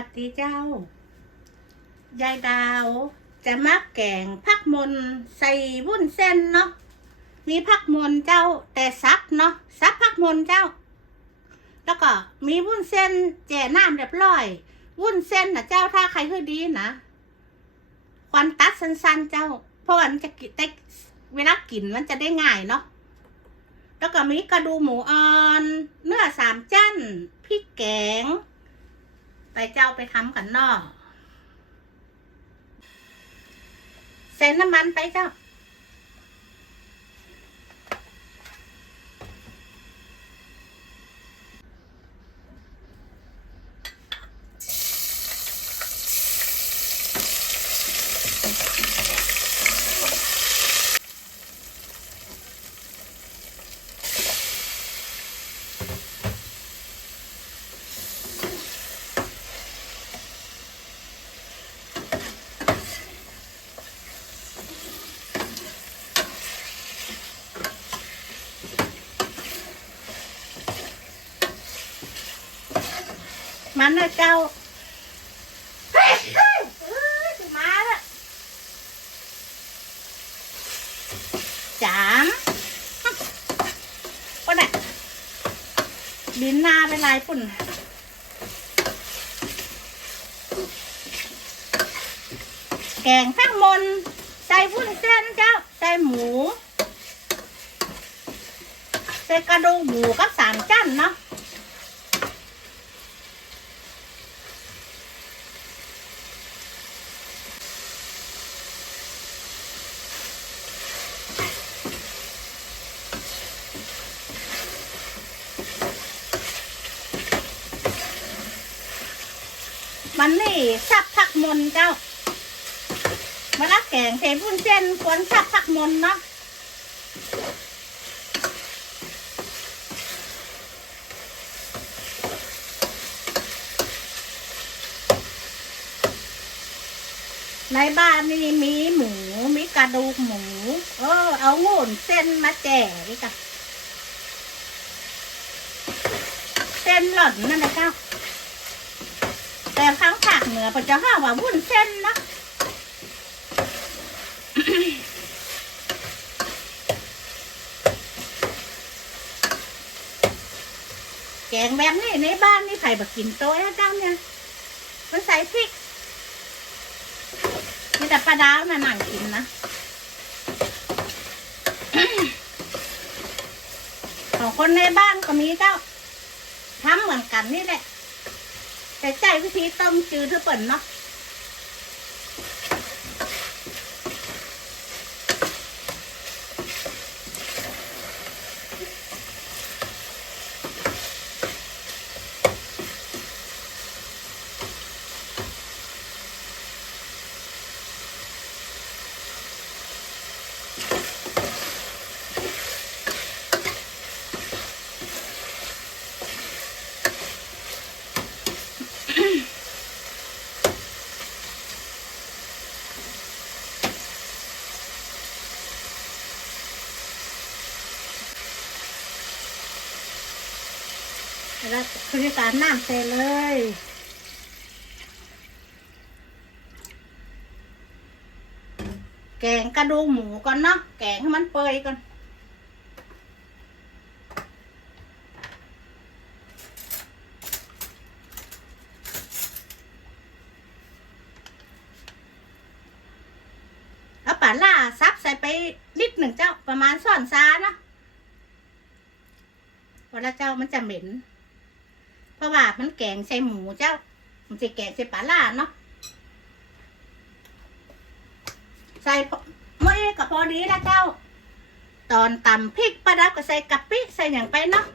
วัสดีเจ้า ยายดาว จะมักแกงผักมนใส่วุ้นเส้นเนาะ มีผักมนเจ้าแต่ซับเนาะซับผักมนเจ้า แล้วก็มีวุ้นเส้นแจ่น้ำเรียบร้อย วุ้นเส้นนะเจ้าถ้าใครคือดีนะควันตัดสั้นๆเจ้า เพราะมันจะกินได้เวลากินมันจะได้ง่ายเนาะแล้วก็มีกระดูหมูอ่อน เนื้อสามจั่นพริกแกง ไปเจ้าไปทำกันเนอกใส่น้ำมันไปเจ้า มันนะเจ้าเฮ้ยเฮ้ยเอ้ยจะมาละจามปุ่นอะบินหน้าไปลายปุ่นแกงข้างมนใส่วุ้นเส้นเจ้าใส่หมูใส่กระดูกหมูกับสามจั่นเนาะ นนี่ซับผักมนเจ้าเวลาแกงเทพุ้นเส้นควรซับผักมนเนาะในบ้านนี่มีหมู มีกระดูกหมู เออ เอาง่นเส้นมาแจ่ดีกว่าเส้นหล่อนนั่นนะเจ้า แต่ข้างภาคเหนือเขาจะห้าว่าวุ้นเส้นนะแกงแบบนี้ในบ้านนี่ใครบักกินโต๊ะนะเจ้าเนี่ยมันใส่พริกมีแต่ปลาดาวน่ะนั่งกินนะของคนในบ้านก็มีเจ้าทำเหมือนกันนี่แหละ แต่ใจวิธีต้มจืดเท่าเปิ่นเนาะ แล้วคือการน้ำเสร็จเลยแกงกระดูกหมูก่อนเนาะแกงให้มันเปื่อยก่อนเอาป่าล่าซับใส่ไปนิดหนึ่งเจ้าประมาณซ่อนซาเนาะเพราะเจ้ามันจะเหม็น เพราะว่ามันแกงใส่หมูเจ้า มันจะแกงใส่ปลาล่าเนาะใส่เมื่อก็พอดีแล้วเจ้า ตอนตำพริกปลาดับก็ใส่กะปิใส่อย่างไปเนาะ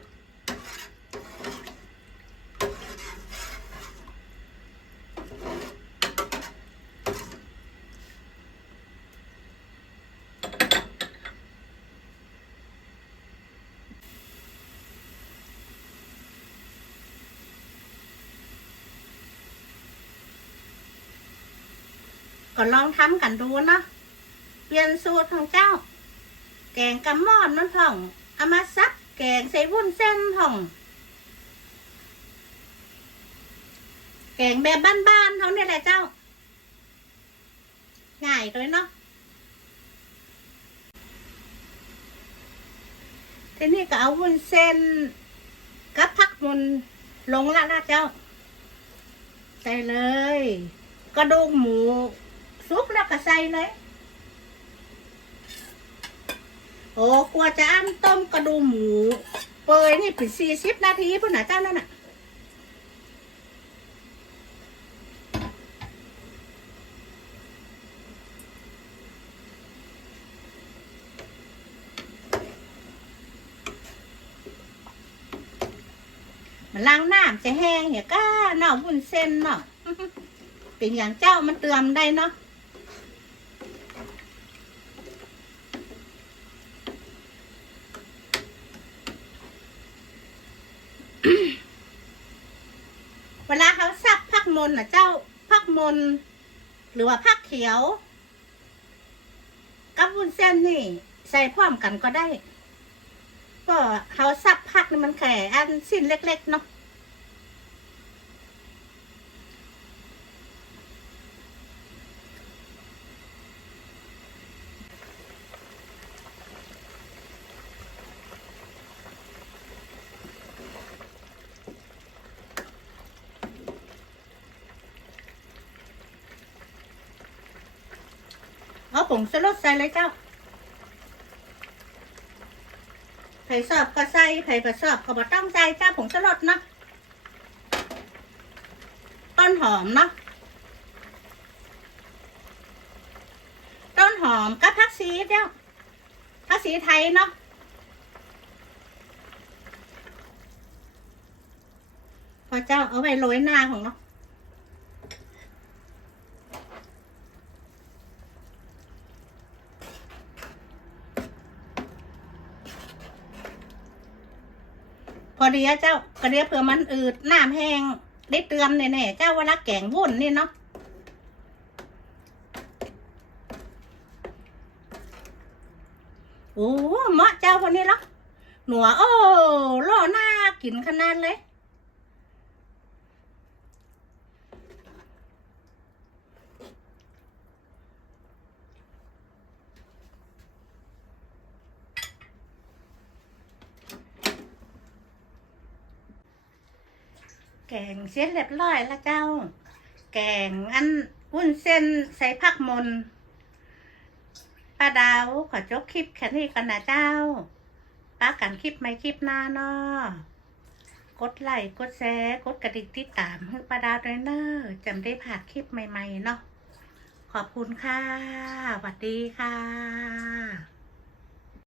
ก็ลองทำกันดูเนาะเปลี่ยนสูตรของเจ้า แกงกำมอดมันผ่องเอามาซับแกงใส่วุ้นเส้นผ่อง แกงแบบบ้านๆเขาเนี่ยแหละเจ้า ง่ายเลยเนาะทีนี้ก็เอาวุ้นเส้นกับผักมุนลงละนะเจ้าใส่เลย กระดูกหมู ซุปแล้วก็ใส่เลย โอ้กลัวจะอันต้มกระดูหมู เปยนี่เป็นสี่สิบนาทีพุ่นนะเจ้านั่นน่ะมันล้างน้ำจะแห้งเหี่ยก้าเนาะวุ้นเส้นเนาะเป็นอย่างเจ้ามันเตือมได้เนาะ เวลาเขาซักพัก มนนะเจ้าพักมน หรือว่าพักเขียว กับวุ้นเส้นนี่ ใส่พร้อมกันก็ได้ ก็เขาซับพักนี่มันแค่อันสิ้นเล็ก ๆ เนาะ เอาผงสลดใส่เลยเจ้าไผ่สอบก็ใส่ไผ่ประสอบก็บ่ต้องใส่เจ้าผงสลดเนาะต้นหอมเนาะต้นหอมกับผักชีเจ้าผักชีไทยเนาะพอเจ้าเอาไว้โรยหน้าของเนาะ พอดียเจ้ากระเดียเผื่อมันอืดน้ำแห้งได้เตือมแน่ๆเจ้าเวลาแกงวุ่นนี่เนาะโอ้เหมาะเจ้าคนนี้ละหนัวโอ้ล่อหน้ากินขนาดเลย กงเสร็จเรียบร้อยแล้วเจ้า แกงอันวุ้นเส้นใส่ผักมนป้าดาวขอจบคลิปแค่นี้กันนะเจ้าป้ากันคลิปไม่คลิปหน้าเนาะกดไลค์กดแชร์กดกระดิ่งติดตามให้ป้าดาวด้วยเนอะจำได้ผ่านคลิปใหม่ ๆ เนาะขอบคุณค่ะสวัสดีค่ะ